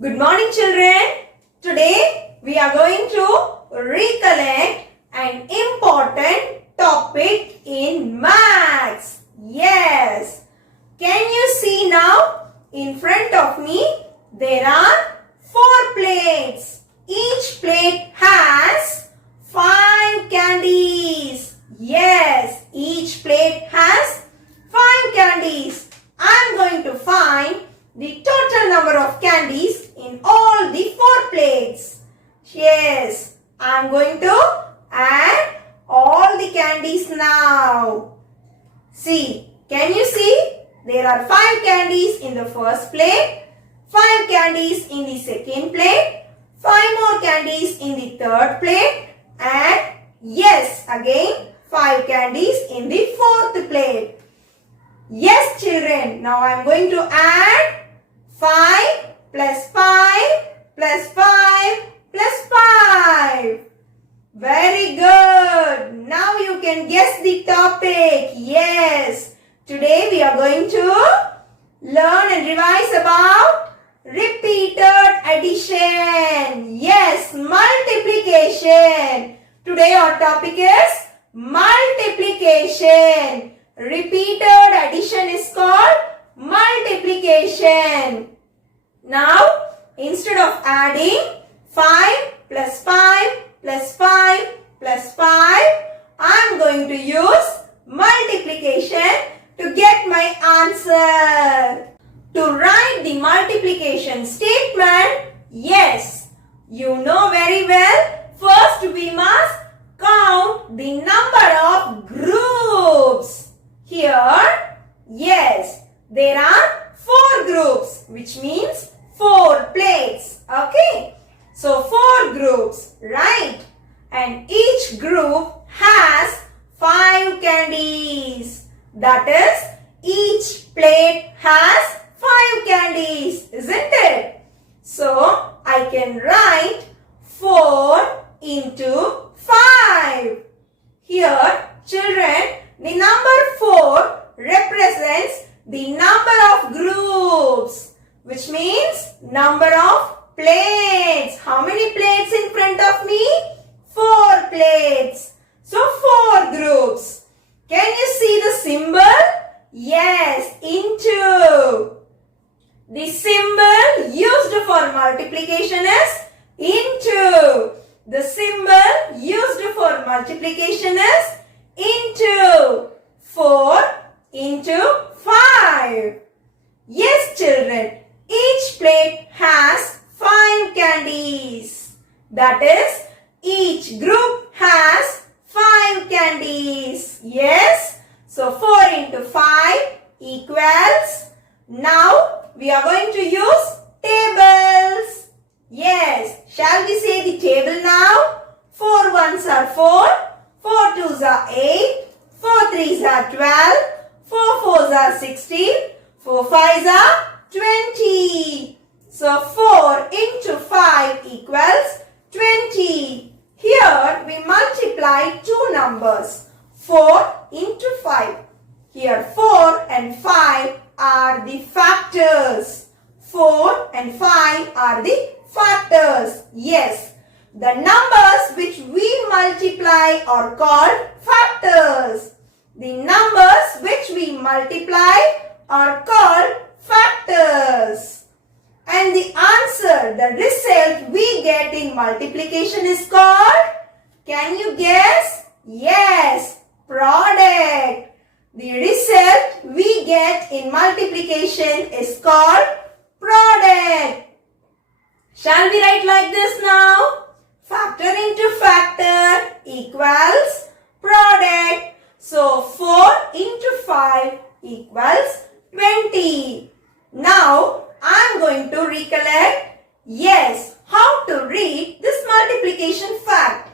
Good morning, children. Today we are going to recollect an important topic in maths. Yes. Can you see now? In front of me there are 4 plates. Each plate has 5 candies. Yes, each plate has 5 candies. I am going to find the total number of candies in all the 4 plates. Yes, I am going to add all the candies now. See, can you see? There are 5 candies in the first plate, 5 candies in the second plate, 5 more candies in the third plate, and yes, again 5 candies in the fourth plate. Yes, children, now I am going to add 5 plus 5 plus 5 plus 5. Very good. Now you can guess the topic. Yes. Today we are going to learn and revise about repeated addition. Yes, multiplication. Today our topic is multiplication. Repeated addition is called multiplication. Now, instead of adding 5 plus 5 plus 5 plus 5, I am going to use multiplication to get my answer. To write the multiplication statement, yes, you know very well, first we must count the number of groups. Here, yes, there are 4 groups, which means 4 plates. Okay, so 4 groups, right? And each group has 5 candies. That is, each plate has 5 candies, isn't it? So, I can write 4 into 5. Here, children, the number 4 represents the number of groups, which means number of plates. How many plates in front of me? 4 plates. So 4 groups. Can you see the symbol? Yes, into. The symbol used for multiplication is into. The symbol used for multiplication is into. 4 into 5. Yes, children, each plate has 5 candies. That is, each group has 5 candies. Yes, so 4 into 5 equals. Now, we are going to use tables. Yes, shall we say the table now? 4 ones are 4, 4 twos are 8, 4 threes are 12, 4 fours are 16, 4 fives are 20. So 4 into 5 equals 20. Here we multiply 2 numbers. 4 into 5. Here 4 and 5 are the factors. 4 and 5 are the factors. Yes, the numbers which we multiply are called factors. The numbers which we multiply are called factors. And the answer, the result we get in multiplication is called, can you guess? Yes, product. The result we get in multiplication is called product. Shall we write like this now? Factor into factor equals product. So 4 into 5 equals 20. Now I am going to recollect, yes, how to read this multiplication fact.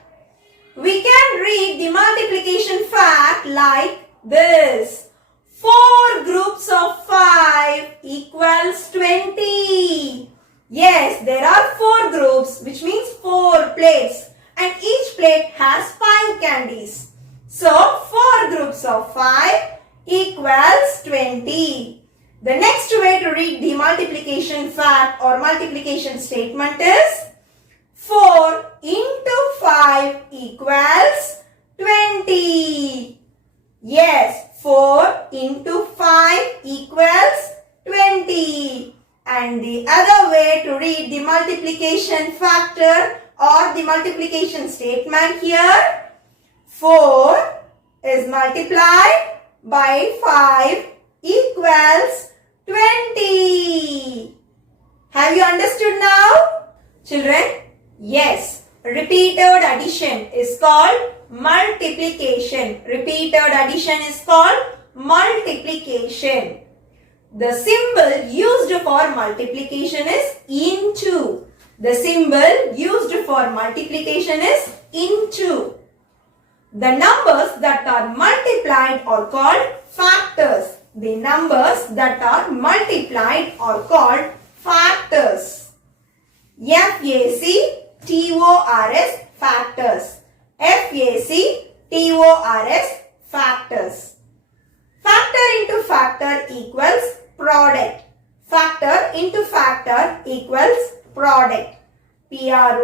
We can read the multiplication fact like this. 4 groups of 5 equals 20. Yes, there are 4 groups, which means 4 plates, and each plate has 5 candies. So 4 groups of 5 equals 20. The next way to read the multiplication fact or multiplication statement is 4 into 5 equals 20. Yes, 4 into 5 equals 20. And the other way to read the multiplication factor or the multiplication statement here, 4 is multiplied by 5 equals 20. Have you understood now? Children, yes, repeated addition is called multiplication. Repeated addition is called multiplication. The symbol used for multiplication is into. The symbol used for multiplication is into. The numbers that are multiplied are called factors. The numbers that are multiplied are called factors. F-A-C-T-O-R-S, factors. F-A-C-T-O-R-S, factors. Factor into factor equals product. Factor into factor equals product. P-R-O-D-U-C-T,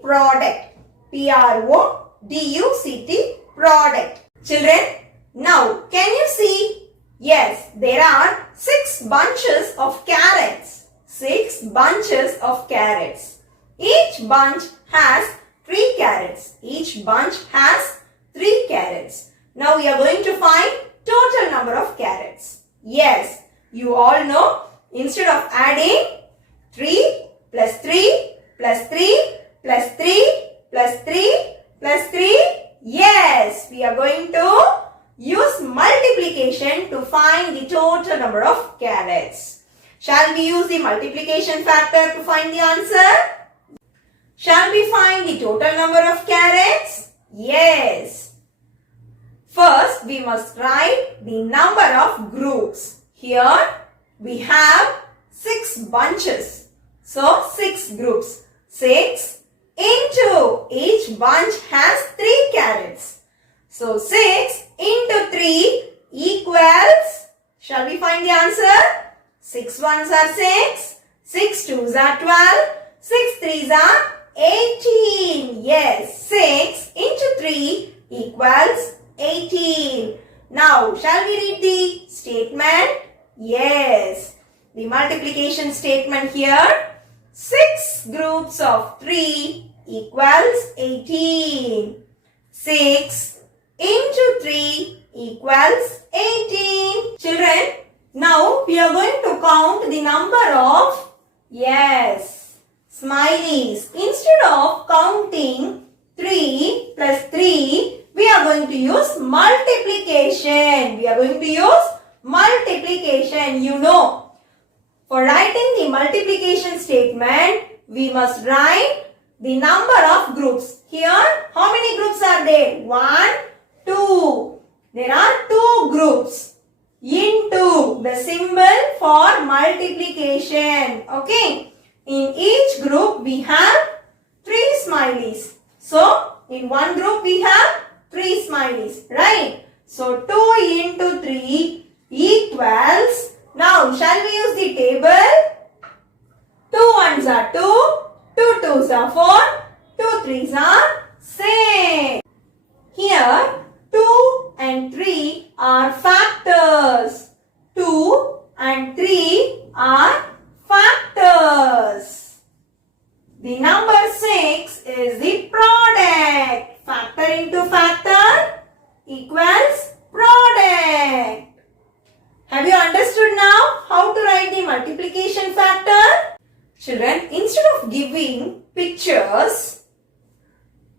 product. P-R-O-D-U-C-T, product. Children, now can you see? Yes, there are 6 bunches of carrots. 6 bunches of carrots. Each bunch has 3 carrots. Each bunch has 3 carrots. Now we are going to find total number of carrots. Yes, you all know, instead of adding 3 plus 3 plus 3 plus 3 plus 3 plus 3, yes, we are going to use multiplication to find the total number of carrots. Shall we use the multiplication factor to find the answer? Shall we find the total number of carrots? Yes. First, we must write the number of groups. Here, we have 6 bunches. So, 6 groups. 6 into each bunch has 3 carrots. So, 6 into 3 equals, shall we find the answer? 6 ones are 6, 6 twos are 12, 6 threes are 18. Yes, 6 into 3 equals 18. Now, shall we read the statement? Yes, the multiplication statement here. 6 groups of 3 equals 18. 6 into 3 equals 18. Children, now we are going to count the number of, yes, smileys. Instead of counting 3 plus 3, we are going to use multiplication. We are going to use multiplication. You know, for writing the multiplication statement, we must write the number of groups. Here, how many groups are there? 1, 2. There are 2 groups. Into, the symbol for multiplication. Okay. In each group, we have 3 smileys. So, in one group, we have 3 smileys. Right? So, 2 into 3 equals, now shall we use the table? 2 ones are 2, 2 twos are 4, 2 threes are 6. Here, 2 and 3 are factors. 2 and 3 are factors. The number 6 is the product. Factor into factor equals product. Have you understood now how to write the multiplication factor? Children, instead of giving pictures,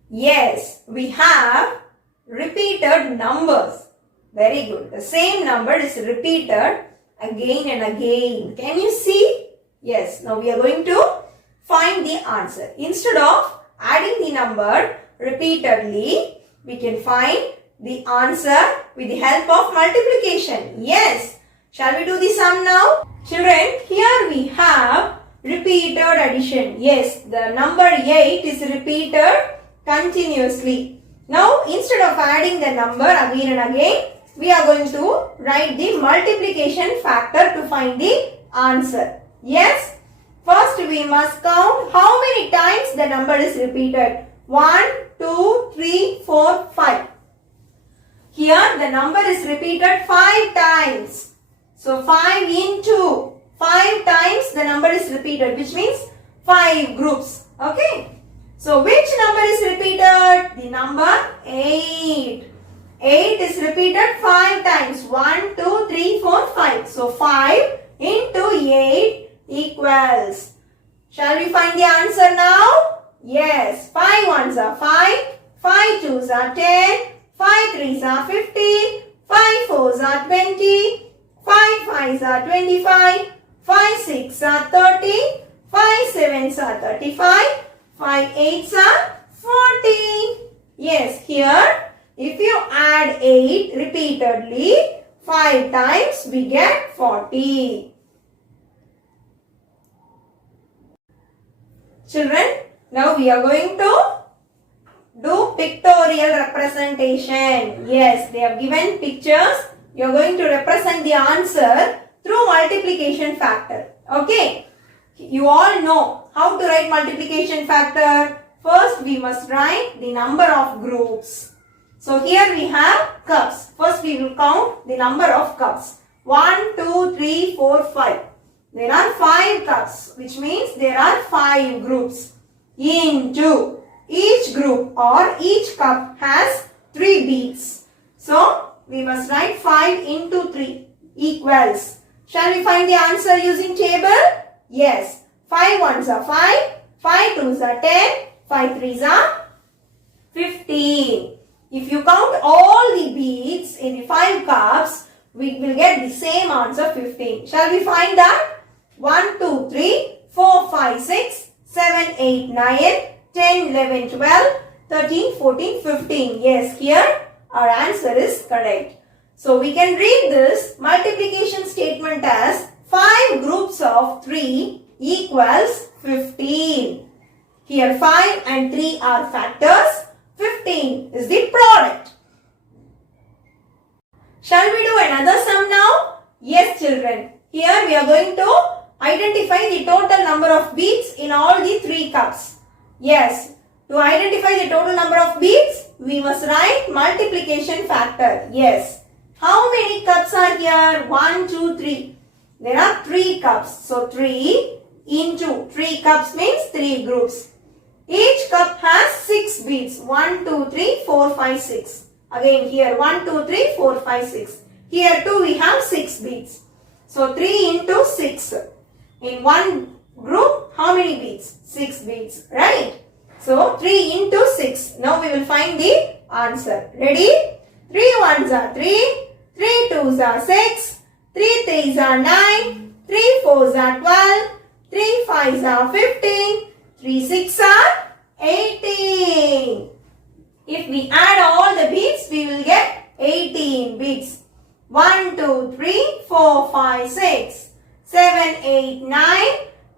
yes, we have repeated numbers. Very good. The same number is repeated again and again. Can you see? Yes. Now we are going to find the answer. Instead of adding the number repeatedly, we can find the answer with the help of multiplication. Yes. Shall we do the sum now? Children, here we have repeated addition. Yes, the number 8 is repeated continuously. Now, instead of adding the number again and again, we are going to write the multiplication factor to find the answer. Yes? First we must count how many times the number is repeated. 1, 2, 3, 4, 5. Here the number is repeated 5 times. So 5 into 5 times the number is repeated, which means 5 groups. Okay. So which number is repeated? The number 8. 8 is repeated 5 times. 1, 2, 3, 4, 5. So 5 into 8 equals. Shall we find the answer now? Yes. 5 ones are 5. 5 twos are 10. 5 threes are 15. 5 fours are 20. 5 fives are 25. 5 sixes are 30. 5 sevens are 35. 5 eights are 40. Yes, here if you add 8 repeatedly 5 times, we get 40. Children, now we are going to do pictorial representation. Yes, they have given pictures. You are going to represent the answer through multiplication factor. Okay. You all know how to write multiplication factor. First, we must write the number of groups. So here we have cups. First, we will count the number of cups. 1, 2, 3, 4, 5. There are 5 cups, which means there are 5 groups. Into each group or each cup has 3 beads. So we must write 5 into 3 equals. Shall we find the answer using table? Yes. 5 ones are 5. 5 twos are 10. 5 threes are 15. If you count all the beads in the 5 cups, we will get the same answer 15. Shall we find that? 1, 2, 3, 4, 5, 6, 7, 8, 9, 10, 11, 12, 13, 14, 15. Yes, here our answer is correct. So we can read this multiplication statement as 5 groups of 3 equals 15. Here 5 and 3 are factors. 15 is the product. Shall we do another sum now? Yes, children. Here we are going to identify the total number of beads in all the 3 cups. Yes, to identify the total number of beads, we must write multiplication factor. Yes. How many cups are here? 1, 2, 3. There are 3 cups. So 3 into 3 cups means 3 groups. Each cup has 6 beads. 1, 2, 3, 4, 5, 6. Again here 1, 2, 3, 4, 5, 6. Here too we have 6 beads. So 3 into 6. In one group, how many beads? 6 beads, right? So 3 into 6. Now we will find the answer. Ready? 3 ones are 3. 3 twos are 6. 3 threes are 9. 3 fours are 12. 3 fives are 15. 3 sixes are 18. If we add all the beads, we will get 18 beads. 1, 2, 3, 4, 5, 6, 7, 8, 9,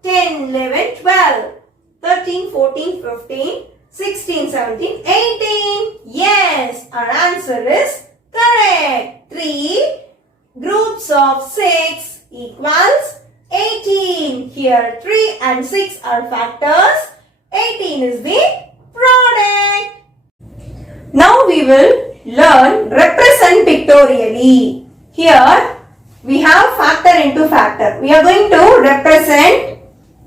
10, 11, 12, 13, 14, 15, 16, 17, 18. Yes, our answer is correct. 3 groups of 6 equals 18. Here 3 and 6 are factors. 18 is the product. Now we will learn represent pictorially. Here we have factor into factor. We are going to represent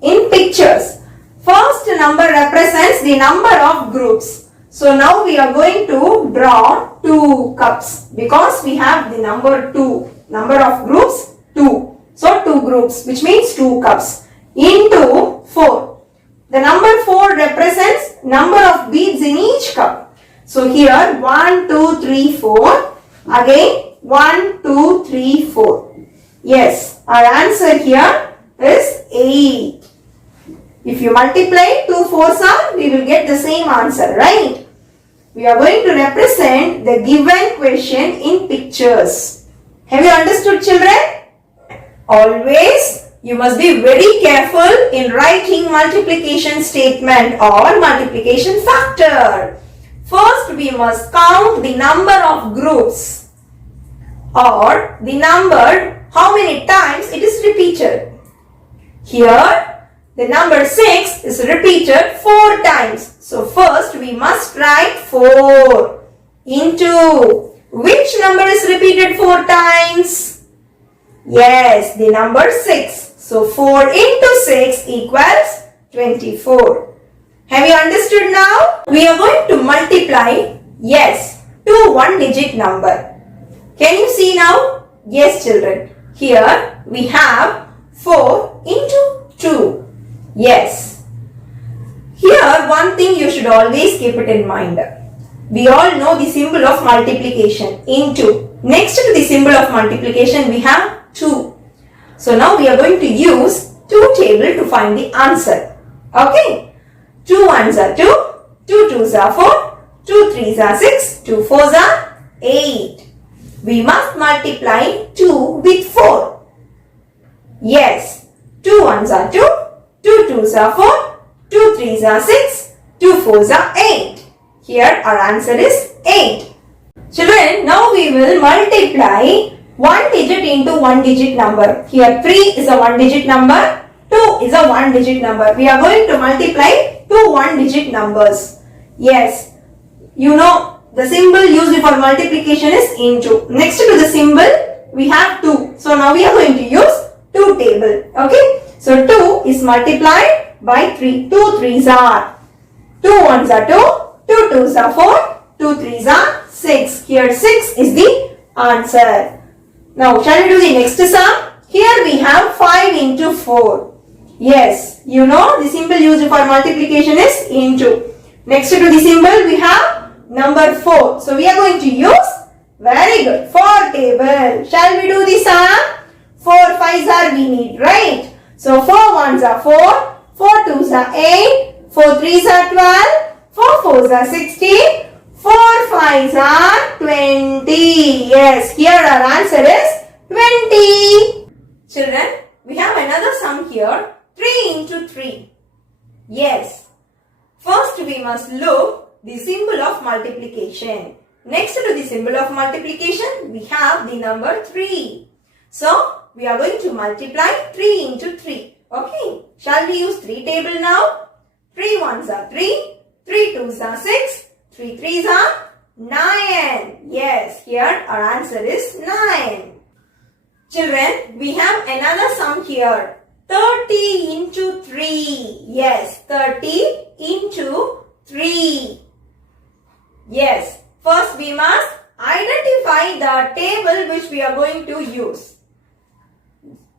in pictures. First number represents the number of groups. So now we are going to draw 2 cups because we have the number 2. Number of groups 2. So 2 groups, which means 2 cups into 4. The number 4 represents number of beads in each cup. So here 1, 2, 3, 4. Again 1, 2, 3, 4. Yes, our answer here is 8. If you multiply 2 fours are, we will get the same answer, right? We are going to represent the given question in pictures. Have you understood, children? Always, you must be very careful in writing multiplication statement or multiplication factor. First, we must count the number of groups. or the number how many times it is repeated. Here the number 6 is repeated 4 times. So first we must write 4 into which number is repeated 4 times? Yes, the number 6. So 4 into 6 equals 24. Have you understood now? We are going to multiply, yes, to one-digit number. Can you see now? Yes, children. Here we have 4 into 2. Yes. Here one thing you should always keep it in mind. We all know the symbol of multiplication, into. Next to the symbol of multiplication we have 2. So now we are going to use 2 table to find the answer. Okay. 2 ones are 2, 2 twos are 4, 2 threes are 6, 2 fours are 8. We must multiply 2 with 4. Yes. 2 ones are 2, 2 twos are 4, 2 threes are 6, 2 fours are 8. Here our answer is 8. Children, now we will multiply one digit into one digit number. Here 3 is a one digit number, 2 is a one digit number. We are going to multiply two one digit numbers. Yes, you know the symbol used for multiplication is into. Next to the symbol we have 2. So now we are going to use 2 table. Okay. So 2 is multiplied by 3. 2 threes are 2 ones are 2, 2 twos are 4, 2 threes are 6. Here 6 is the answer. Now shall we do the next sum? Here we have 5 into 4. Yes, you know the symbol used for multiplication is into. Next to the symbol we have number 4. So we are going to use, very good, 4 table. Shall we do the sum? 4 5s are we need, right? So 4 ones are 4, 4 twos are 8, 4 threes are 12, 4 fours are 16, 4 5s are 20. Yes, here our answer is 20. Children, we have another sum here, 3 into 3. Yes. First we must look the symbol of multiplication. Next to the symbol of multiplication, we have the number 3. So, we are going to multiply 3 into 3. Okay. Shall we use 3 table now? 3 ones are 3, 3 twos are 6, 3 threes are 9. Yes, here our answer is 9. Children, we have another sum here. 30 into 3. Yes, 30 into 3. Yes, first we must identify the table which we are going to use.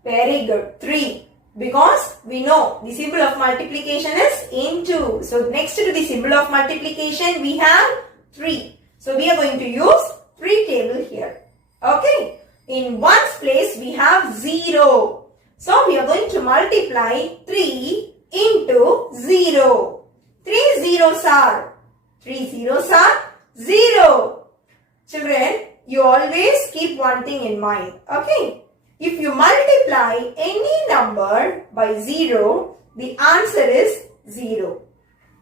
Very good, 3. Because we know the symbol of multiplication is into. So next to the symbol of multiplication we have 3. So we are going to use 3 table here. Okay. In ones place we have 0. So we are going to multiply 3 into 0. 3 zeros are 0. Children, you always keep one thing in mind. Okay. If you multiply any number by 0, the answer is 0.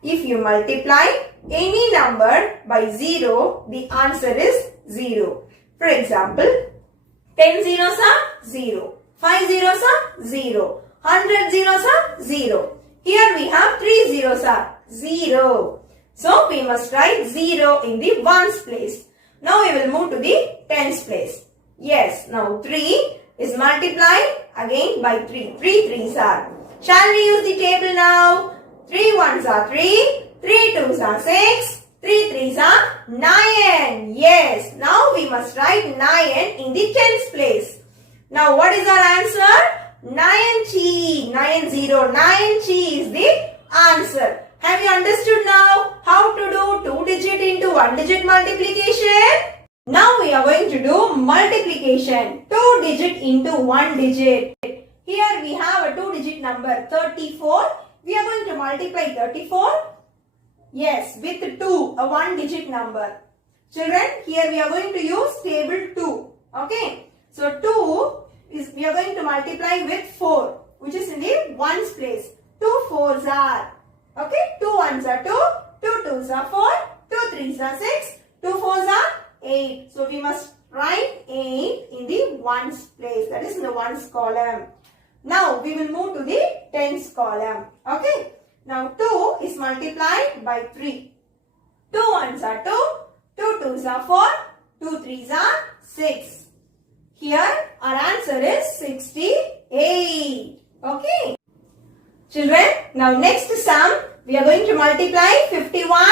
If you multiply any number by 0, the answer is 0. For example, 10 zeros are 0. 5 zeros are 0. 100 zeros are 0. Here we have 3 zeros are 0. So we must write 0 in the ones place. Now we will move to the tens place. Yes, now 3 is multiplied again by 3. 3 threes are. Shall we use the table now? 3 ones are 3. 3 twos are 6. 3 threes are 9. Yes, now we must write 9 in the tens place. Now what is our answer? 90. 90. 90 is the answer. Have you understood now how to do 2 digit into 1 digit multiplication? Now we are going to do multiplication. 2 digit into 1 digit. Here we have a 2 digit number 34. We are going to multiply 34. Yes, with 2, a 1 digit number. Children, here we are going to use table 2. Okay. So 2 is, we are going to multiply with 4, which is in the ones place. 2 fours are. Okay. 2 ones are 2. 2 twos are 4. 2 threes are 6. 2 fours are 8. So we must Write 8 in the ones place, that is in the ones column. Now we will move to the tens column. Okay. Now 2 is multiplied by 3. 2 ones are 2, 2 twos are 4, 2 threes are 6. Here our answer is 68. Okay. Children, now next sum we are going to multiply 51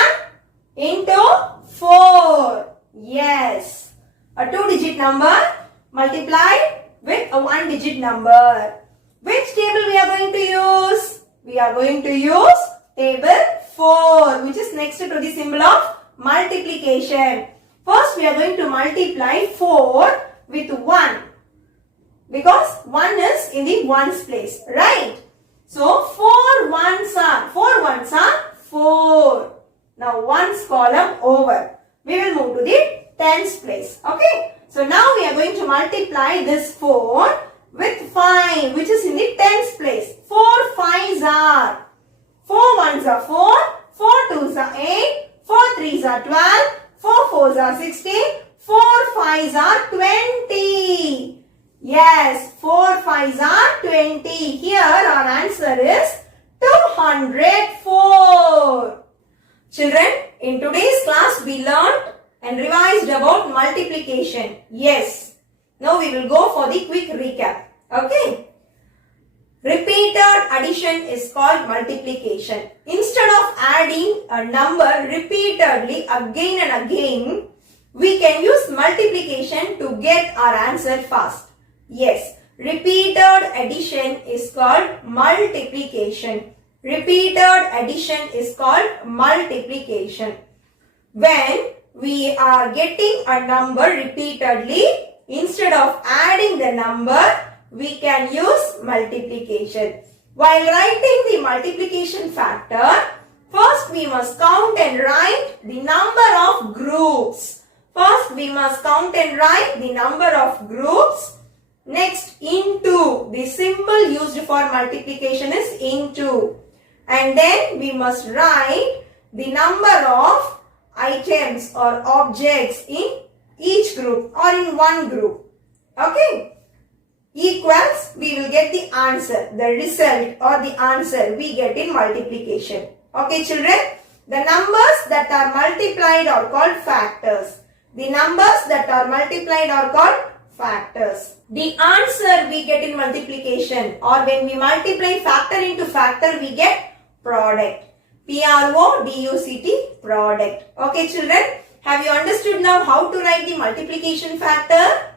into 4. Yes. A 2-digit number multiplied with a 1-digit number. Which table we are going to use? We are going to use table 4, which is next to the symbol of multiplication. First we are going to multiply 4 with 1. Because 1 is in the ones place. Right? So 4 ones are 4. Now ones column over. We will move to the tens place. Okay. So now we are going to multiply this 4 with 5, which is in the tens place. 4 fives are 4 ones are 4, 4 twos are 8, 4 threes are 12, 4 fours are 16, 4 fives are 20. Yes, 4 fives are 20. Here our answer is 204. Children, in today's class we learned and revised about multiplication. Yes. Now we will go for the quick recap. Okay. Repeated addition is called multiplication. Instead of adding a number repeatedly again and again, we can use multiplication to get our answer fast. Yes. Repeated addition is called multiplication. Repeated addition is called multiplication. When we are getting a number repeatedly, instead of adding the number, we can use multiplication. While writing the multiplication factor, first we must count and write the number of groups. First we must count and write the number of groups. Next, into. The symbol used for multiplication is into. And then we must write the number of items or objects in each group or in one group. Okay. Equals, we will get the answer, the result or the answer we get in multiplication. Okay children, the numbers that are multiplied are called factors. The numbers that are multiplied are called factors. The answer we get in multiplication, or when we multiply factor into factor, we get product. P-R-O-D-U-C-T, product. Okay children, have you understood now how to write the multiplication factor?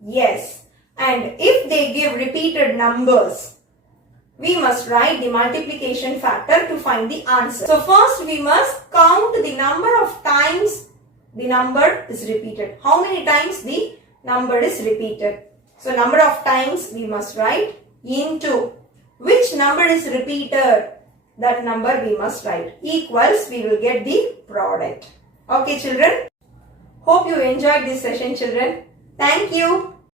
Yes. And if they give repeated numbers, we must write the multiplication factor to find the answer. So first we must count the number of times the number is repeated. How many times the number is repeated? So number of times we must write into. Which number is repeated? That number we must write. Equals, we will get the product. Okay children. Hope you enjoyed this session children. Thank you.